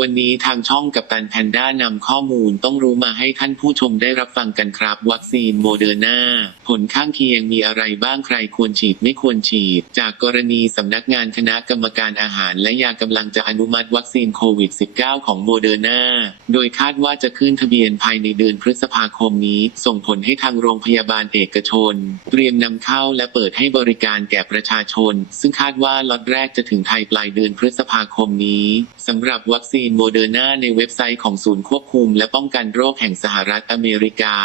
วันนี้ทางช่องกับตันแพนด้านำข้อมูลต้องรู้มาให้ท่านผู้ชมได้รับฟังกันครับ วัคซีนโมเดอร์นาผลข้างเคียงมีอะไรบ้างใครควรฉีดไม่ควรฉีด จากกรณีสำนักงานคณะกรรมการอาหารและยากำลังจะอนุมัติวัคซีนโควิด -19 ของโมเดอร์นาโดยคาดว่าจะขึ้นทะเบียนภายในเดือนพฤษภาคมนี้ ส่งผลให้ทางโรงพยาบาลเอกชน เตรียมนำเข้าและเปิดให้บริการแก่ประชาชน ซึ่งคาดว่าล็อตแรกจะถึงไทยปลายเดือนพฤษภาคมนี้สำหรับวัคซีนโมเดอร์นาในเว็บไซต์ของศูนย์ควบคุมและป้องกันโรคแห่งสหรัฐอเมริกา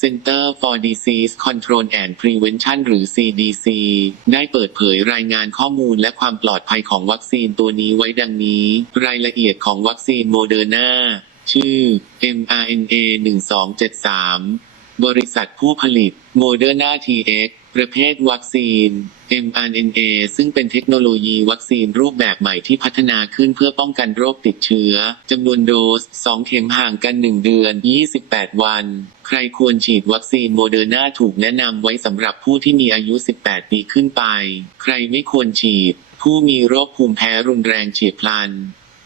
Center for Disease Control and Prevention หรือ CDC ได้เปิดเผยรายงานข้อมูลและความปลอดภัยของวัคซีนตัวนี้ไว้ดังนี้ รายละเอียดของวัคซีนโมเดอร์นาชื่อ mRNA 1273 บริษัทผู้ผลิต Moderna TX ประเภทวัคซีน mRNA ซึ่งเป็นเทคโนโลยีวัคซีนรูปแบบใหม่ที่พัฒนาขึ้นเพื่อป้องกันโรคติดเชื้อจำนวนโดส 2 เข็มห่างกัน 1 เดือน 28 วัน ใครควรฉีดวัคซีนโมเดอร์นาถูกแนะนำไว้สำหรับผู้ที่มีอายุ 18 ปีขึ้นไป ใครไม่ควรฉีด ผู้มีโรคภูมิแพ้รุนแรงเฉียบพลัน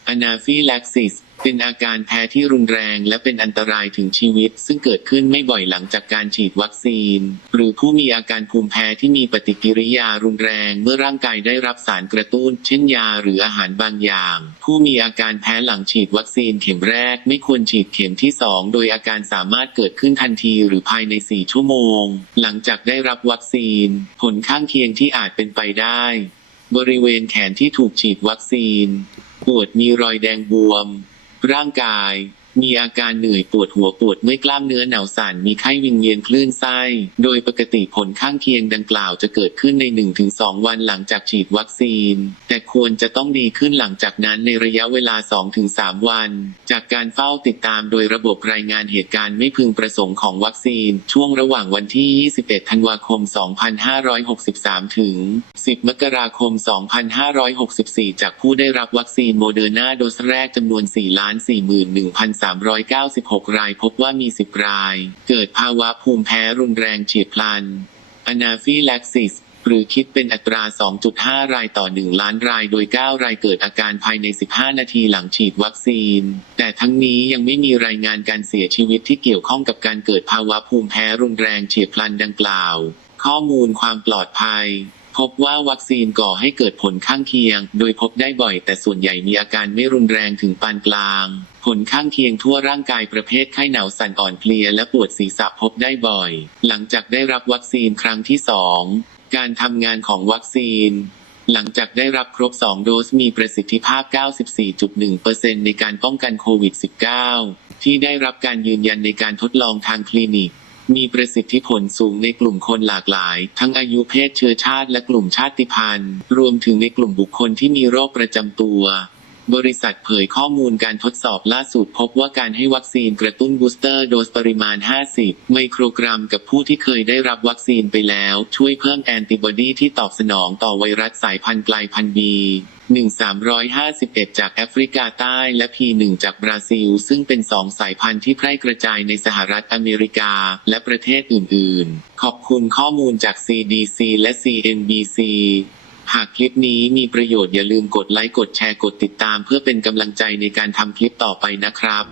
อนาฟิแลกซิส เป็นอาการแพ้ที่รุนแรงและเป็นอันตรายถึงชีวิต ซึ่งเกิดขึ้นไม่บ่อยหลังจากการฉีดวัคซีน หรือผู้มีอาการภูมิแพ้ที่มีปฏิกิริยารุนแรงเมื่อร่างกายได้รับสารกระตุ้น เช่นยาหรืออาหารบางอย่าง ผู้มีอาการแพ้หลังฉีดวัคซีนเข็มแรกไม่ควรฉีดเข็มที่ 2 โดยอาการสามารถเกิดขึ้นทันทีหรือภายใน 4 ชั่วโมง หลังจากได้รับวัคซีน ผลข้างเคียงที่อาจเป็นไปได้ บริเวณแขนที่ถูกฉีดวัคซีน ปวดมีรอยแดงบวม ร่างกาย มีอาการเหนื่อยปวดหัวปวดเมื่อยกล้ามเนื้อหนาวสั่นมีไข้วิงเวียนคลื่นไส้ โดยปกติผลข้างเคียงดังกล่าวจะเกิดขึ้นใน 1-2 วันหลังจากฉีดวัคซีน แต่ควรจะต้องดีขึ้นหลังจากนั้นในระยะเวลา 2-3 วัน จากการเฝ้าติดตามโดยระบบรายงานเหตุการณ์ไม่พึงประสงค์ของวัคซีน ช่วงระหว่างวันที่ 21 ธันวาคม 2563 ถึง 10 มกราคม 2564 จากผู้ได้รับวัคซีนโมเดอร์นาโดสแรกจำนวน1,396 รายพบว่ามี 10 ราย เกิดภาวะภูมิแพ้รุนแรงเฉียบพลัน อนาฟิแลกซิส หรือคิดเป็นอัตรา 2.5 รายต่อ 1 ล้านราย โดย 9 รายเกิดอาการภายใน 15 นาทีหลังฉีดวัคซีน แต่ทั้งนี้ยังไม่มีรายงานการเสียชีวิตที่เกี่ยวข้องกับการเกิดภาวะภูมิแพ้รุนแรงเฉียบพลันดังกล่าว ข้อมูลความปลอดภัย พบว่าวัคซีนก่อให้เกิดผลข้างเคียง โดยพบได้บ่อยแต่ส่วนใหญ่มีอาการไม่รุนแรงถึงปานกลาง ผลข้างเคียงทั่วร่างกายประเภทไข้หนาวสั่นอ่อนเพลียและปวดศีรษะพบได้บ่อย หลังจากได้รับวัคซีนครั้งที่สองการทำงานของวัคซีนหลังจากได้รับครบ 2 โดสมีประสิทธิภาพ 94.1%ในการป้องกันโควิด -19 ที่ได้รับการยืนยันในการทดลองทางคลินิก มีประสิทธิผลสูงในกลุ่มคนหลากหลาย ทั้งอายุเพศเชื้อชาติและกลุ่มชาติพันธุ์ รวมถึงในกลุ่มบุคคลที่มีโรคประจำตัวบริษัทเผยข้อมูลการทดสอบล่าสุดพบว่าการให้วัคซีนกระตุ้นบูสเตอร์โดสปริมาณ 50 ไมโครกรัมกับผู้ที่เคยได้รับวัคซีนไปแล้ว ช่วยเพิ่มแอนติบอดีที่ตอบสนองต่อไวรัสสายพันธุ์กลายพันธุ์บี 1351 จากแอฟริกาใต้และ P1 จากบราซิล ซึ่งเป็นสองสายพันธุ์ที่แพร่กระจายในสหรัฐอเมริกาและประเทศอื่นๆ ขอบคุณข้อมูลจาก CDC และ CNBC หากคลิปนี้มีประโยชน์อย่าลืมกดไลค์ กดแชร์ กดติดตามเพื่อเป็นกำลังใจในการทำคลิปต่อไปนะครับ